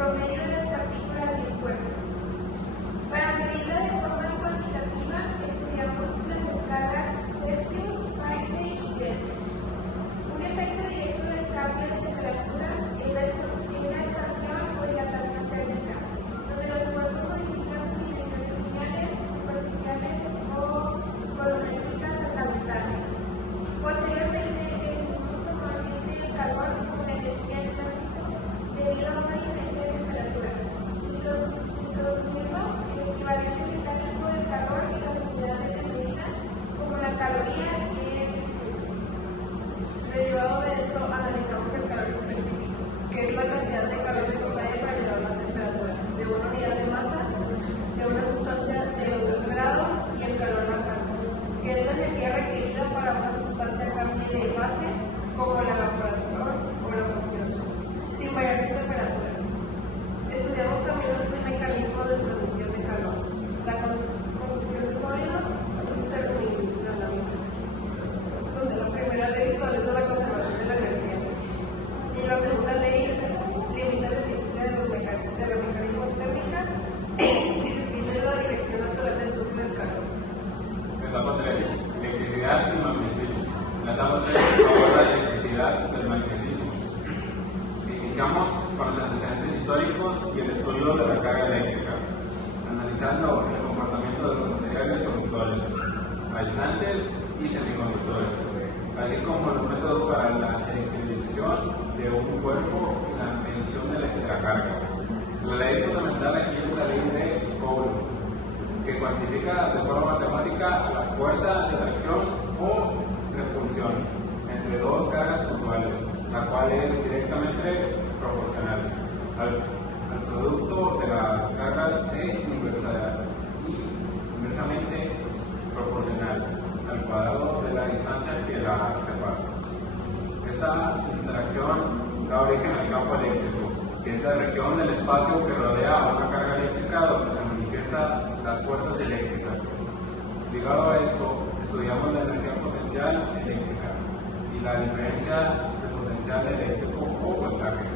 promedio de las partículas del cuerpo. Para medirla de forma cuantitativa, estudiamos las descargas Celsius, Fahrenheit y Kelvin. Un efecto directo del cambio de temperatura es la expansión o dilatación térmica, donde los cuerpos modifican sus dimensiones lineales, superficiales o volumétricas hasta aumentarse. Posteriormente, definimos formalmente el calor como la energía en tránsito debido a una diferencia de temperaturas, introduciendo el equivalente mecánico del calor en las unidades de medida como la caloría y el derivado de esto, analizamos el calor específico, que es la cantidad de calor necesaria para elevar la temperatura de una unidad de masa de una sustancia de un grado y el calor local, que es la energía requerida para una sustancia cambie de fase como la evaporación o la fusión, sin variar su temperatura. Estudiamos también los mecanismos de transmisión de calor, la conducción de sólidos y termodinámica, donde la primera ley establece la conservación de la energía y la segunda ley limita la eficiencia de los mecanismos térmica y define la dirección natural del flujo del calor. Etapa 3. Electricidad y magnetismo. En la etapa 3 aborda la electricidad del magnetismo. Iniciamos con los antecedentes históricos y el estudio de la carga eléctrica, analizando el comportamiento de los materiales conductores, aislantes y semiconductores, así como los métodos para la electrificación de un cuerpo y la medición de la carga. La ley fundamental aquí es la ley de Coulomb, que cuantifica de forma matemática la fuerza de atracción o repulsión entre dos cargas puntuales, la cual es directamente proporcional al producto de las cargas e inversamente proporcional al cuadrado de la distancia que las separa. Esta interacción da origen al campo eléctrico, que es la región del espacio que rodea a una carga eléctrica donde se manifiestan las fuerzas eléctricas. Ligado a esto, estudiamos la energía potencial eléctrica y la diferencia del potencial eléctrico o voltaje.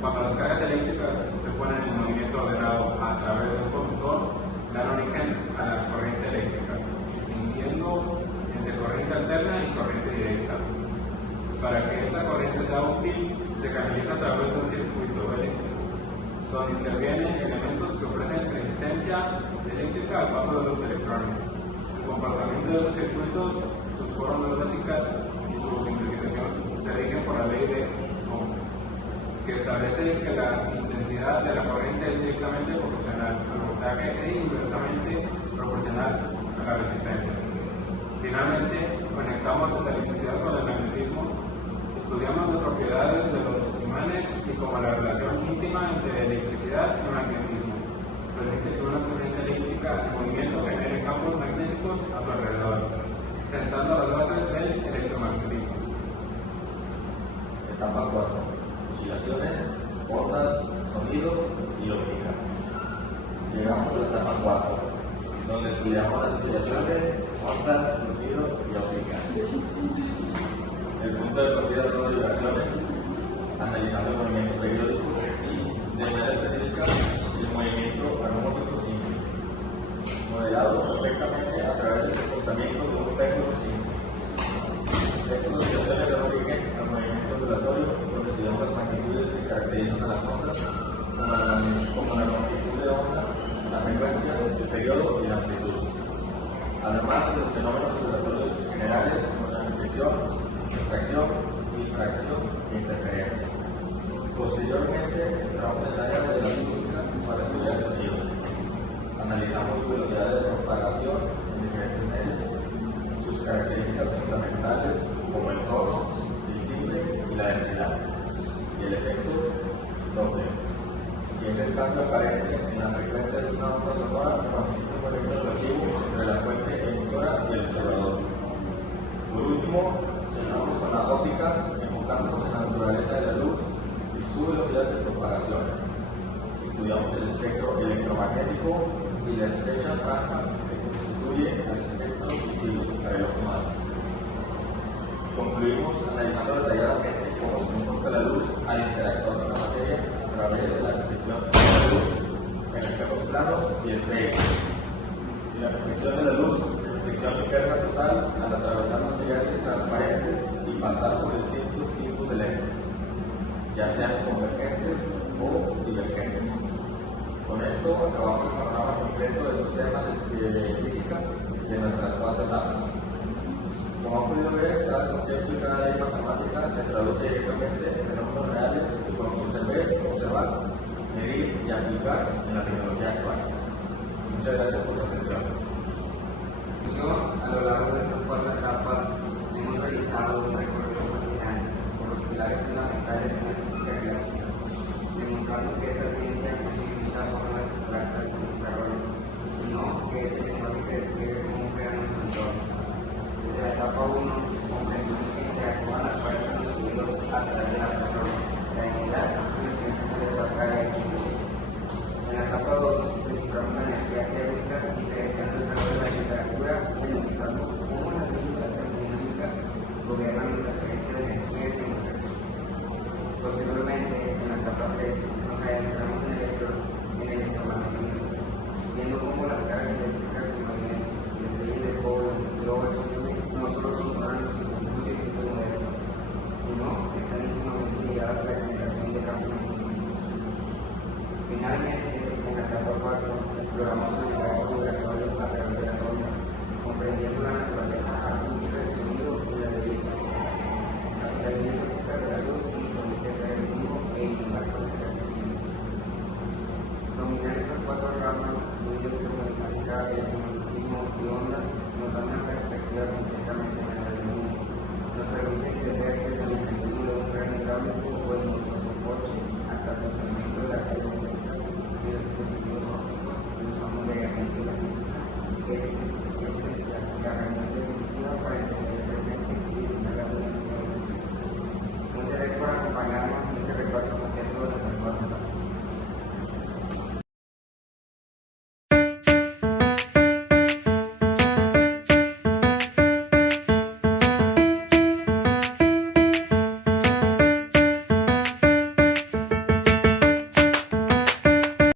Cuando las cargas eléctricas se ponen en movimiento ordenado a través de un conductor, dan origen a la corriente eléctrica, distinguiendo entre corriente alterna y corriente directa. Para que esta corriente sea útil, se canaliza a través de un circuito eléctrico, donde intervienen elementos que ofrecen resistencia eléctrica al paso de los electrones. El comportamiento de los circuitos, sus fórmulas básicas y su simplificación se rigen por la ley de Ohm, que establece que la intensidad de la corriente es directamente proporcional al voltaje e inversamente proporcional a la resistencia. Finalmente, conectamos la electricidad con el magnetismo. Estudiamos las propiedades de los imanes y como la relación íntima entre electricidad y magnetismo. Permite que una corriente eléctrica en movimiento genere campos magnéticos a su alrededor, sentando las bases del electromagnetismo. Etapa 4. Oscilaciones, ondas, sonido y óptica. Llegamos a la etapa 4, donde estudiamos las oscilaciones, ondas, sonido y óptica. El punto de partida son las vibraciones, analizando el movimiento periódico y, de manera específica, el movimiento armónico simple, modelado perfectamente a través del comportamiento de un péndulo simple. Estas oscilaciones dan origen al movimiento ondulatorio, donde estudiamos las magnitudes que caracterizan a las ondas, como la longitud de onda, la frecuencia, el periodo y la amplitud. Además de los fenómenos ondulatorios generales como la reflexión, refracción, difracción e interferencia. Posteriormente, entramos en el área de la música para estudiar el sonido. Analizamos su velocidad de propagación en diferentes medios, sus características fundamentales como el tono, el timbre y la densidad, y el efecto Doppler, que es el cambio aparente en la frecuencia de una onda sonora cuando existe un efecto relativo entre la fuente emisora y el observador. Por último, cerramos con la óptica, enfocándonos en la naturaleza de la luz y su velocidad de propagación. Estudiamos el espectro electromagnético y la estrecha franja que constituye el espectro visible para el ojo humano. Concluimos analizando detalladamente cómo se comporta la luz al interactuar con la materia a través de la detección de la luz en espejos planos y estrellas. Y la detección de la luz, detección de carga total al atravesar materiales transparentes y pasar por distintos tipos de lentes, ya sean convergentes o divergentes. Con esto acabamos el panorama completo de los temas de física de nuestras 4 etapas. Como han podido ver, cada concepto y cada ley matemática se traduce directamente en fenómenos reales que podemos observar, medir y aplicar en la tecnología actual. Muchas gracias por su atención. A lo largo de estas 4 etapas hemos realizado un recorrido fascinante por los pilares fundamentales de la física clásica, demostrando que esta ciencia no significa fórmulas abstractas de desarrollo, sino que es el lenguaje que describe cómo crea nuestro entorno. Desde la etapa 1 comprendimos que interactúan las fuerzas de los fluidos a través de la presión, la densidad y el principio de Pascal y Arquímedes. En la etapa 2 desciframos la energía térmica diferenciando el calor de la temperatura y analizando cómo las leyes de la termodinámica gobiernan la transferencia de energía y temperatura. Posteriormente, en la etapa 3, nos adentramos en el electromagnetismo, viendo cómo las cargas eléctricas y magnéticas, las leyes de Coulomb y Overshoot no solo controlan los circuitos modernos, sino que están íntimamente ligadas a la generación de campos magnéticos. Finalmente, en la etapa 4, exploramos el universo vibratorio a través de las ondas, comprendiendo la naturaleza acústica del sonido y las leyes